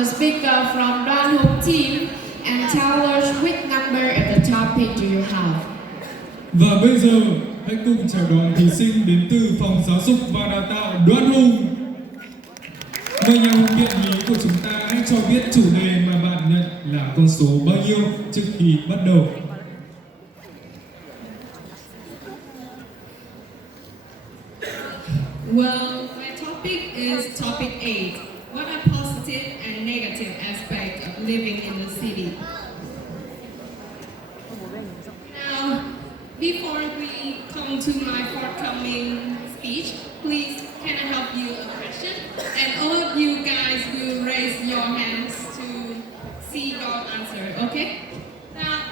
the speaker from Đoàn Hùng team and tell us which number at the topic do you have. Và bây giờ hãy cùng chào đón thí sinh đến từ Phòng Giáo dục và Đào tạo Đoàn Hùng. Mời nhà huấn luyện lý của chúng ta hãy cho biết chủ đề mà bạn nhận là con số bao nhiêu trước khi bắt đầu. Well, my topic is topic 8. What are positive and negative aspects of living in the city? Now, before we come to my forthcoming speech, please can I help you a question? And all of you guys will raise your hands to see your answer, okay? Now,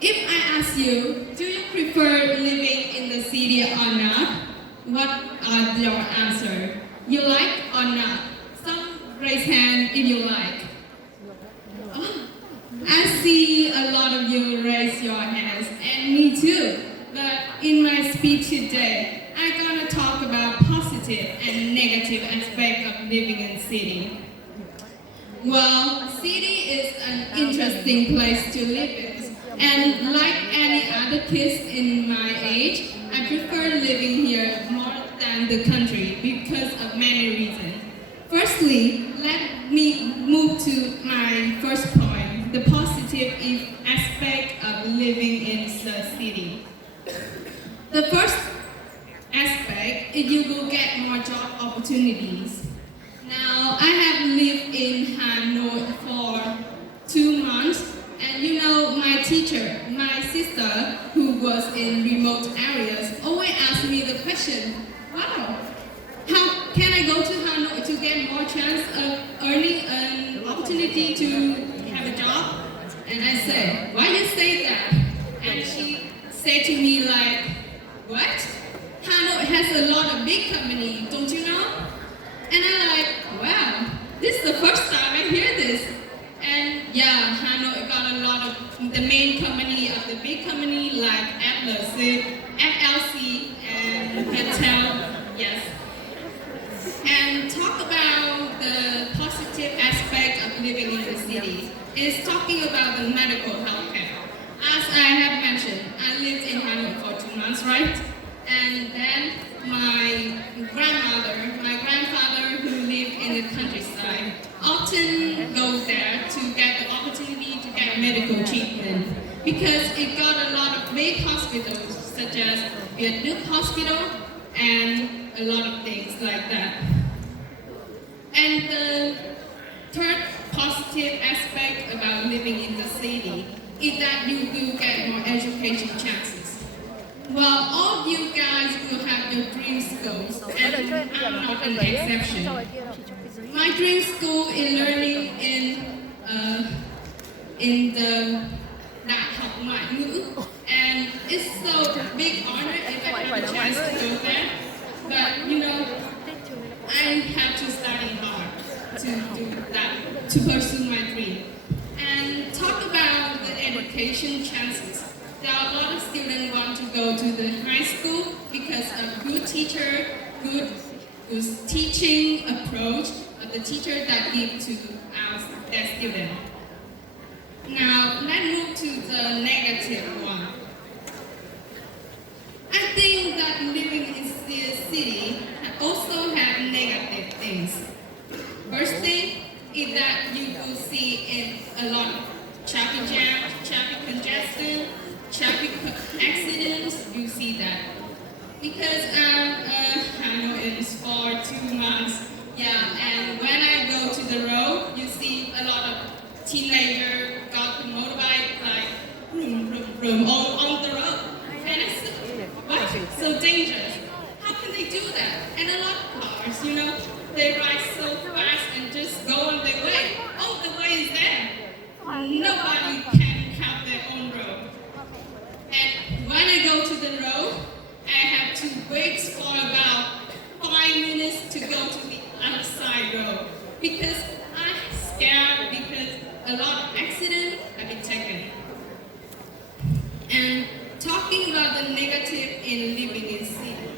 if I ask you, do you prefer living in the city or not? What are your answer? You like or not? Some raise hand if you like. Oh, I see a lot of you raise your hands, and me too. But in my speech today, I'm gonna talk about positive and negative aspect of living in city. Well, city is an interesting place to live in, and like any other kids in my age, I prefer living here more than the country because of many reasons. Firstly, let me move to my first point, the positive aspect of living in the city. The first aspect is you will get more job opportunities. Now, I have lived in Hanoi for 2 months, and you know, my teacher, my sister, who was in remote areas, always asked me the question, wow, how can I go to Hanoi to get more chance of earning an opportunity to have a job? And I said, why you say that? And she said to me like, what? Hanoi has a lot of big companies, don't you know? And I'm like, wow, this is the first time I hear this. And yeah, Hanoi got a lot of the main company of the big company like FLC and Patel, yes. And talk about the positive aspect of living in the city is talking about the medical healthcare. As I have mentioned, I lived in Hanoi for 2 months, right? And then my grandfather who lived in the countryside often goes there to get the opportunity to get medical treatment because it got a lot of big hospitals such as Việt Đức Hospital and a lot of things like that. And the third positive aspect about living in the city is that you will get more education chances. Well, all of you guys will have your dream schools, and I'm not an exception. My dream school is learning in the Đại học Ngoại ngữ, and it's so big honor if I have a chance to go there. But you know, I have to study hard to do that, to pursue my dream. And talk about the education chances. There are a lot of students want to go to the high school because of good teacher, good teaching approach of the teacher that give to their student. Now, let's move to the negative one. I think that living in the city also have negative things. First thing is that you will see a lot of traffic jam, traffic congestion, traffic accidents, you see that. Because Hanoi is for 2 months, yeah, and when I go to the road, you see a lot of teenagers got the motorbike like vroom, vroom, vroom on the road. And it's what? So dangerous. How can they do that? And a lot of cars, you know, they ride so fast and just go on their way. Oh, the way is there. Nobody can have their own road. And when I go to the road, I have to wait for about 5 minutes to go to the other side road because I'm scared because a lot of accidents have been taken. And talking about the negative in living in city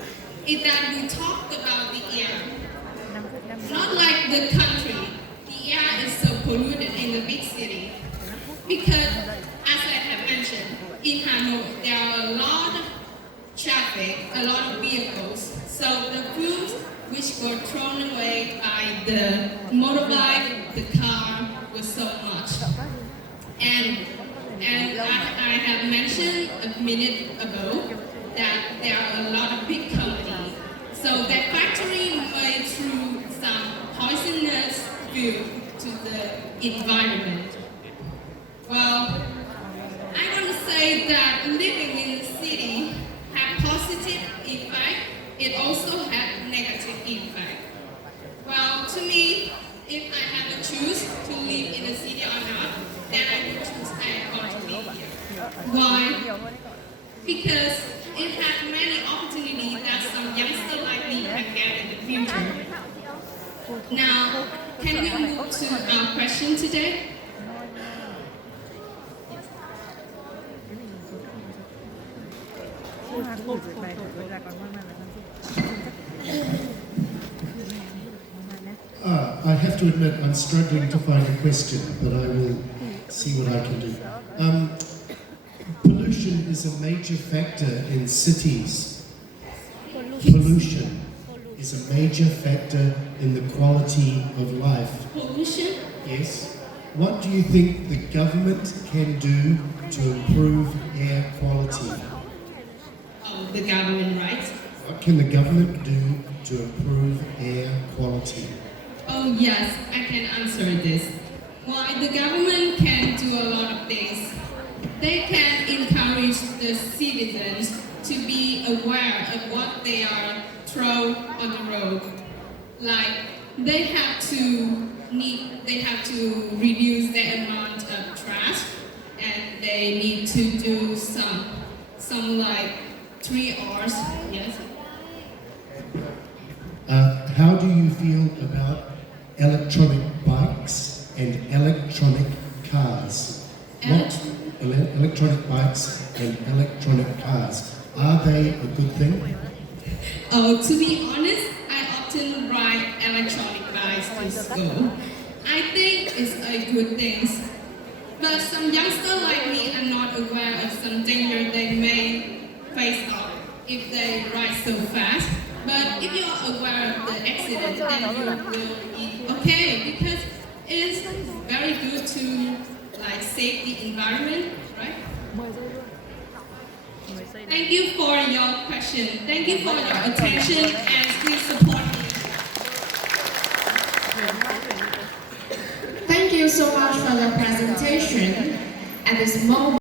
is that we talked about the air. Not like the country, the air is so Because, as I have mentioned, in Hanoi there are a lot of traffic, a lot of vehicles. So the fumes which were thrown away by the motorbike, the car, was so much. And I have mentioned a minute ago that there are a lot of big companies. So that factory may throw some poisonous fume to the environment. Well, I want to say that living in the city has positive effect. It also has negative effect. Well, to me, if I have to choose to live in a city or not, then I would choose I want to live here. Why? Because it has many opportunities that some youngsters like me can get in the future. Now, can we move to our question today? I have to admit I'm struggling to find a question, but I will see what I can do. Pollution is a major factor in cities. Pollution is a major factor in the quality of life. Pollution? Yes. What do you think the government can do to improve air quality? Oh, the government, right? What can the government do to improve air quality? Oh yes, I can answer this. Why the government can do a lot of things. They can encourage the citizens to be aware of what they are throw on the road. Like they have to reduce the amount of trash, and they need to do some like 3 hours. Yes. How do you feel about electronic bikes and electronic cars? Electronic bikes and electronic cars. Are they a good thing? Oh, to be honest, I often ride electronic bikes to school. I think it's a good thing. But some youngsters like me are not aware of some danger they may face off if they ride so fast. But if you are aware of the accident, then you will be okay, because it's very good to like save the environment, right? Thank you for your question. Thank you for your attention and still support me. Thank you so much for the presentation. At this moment,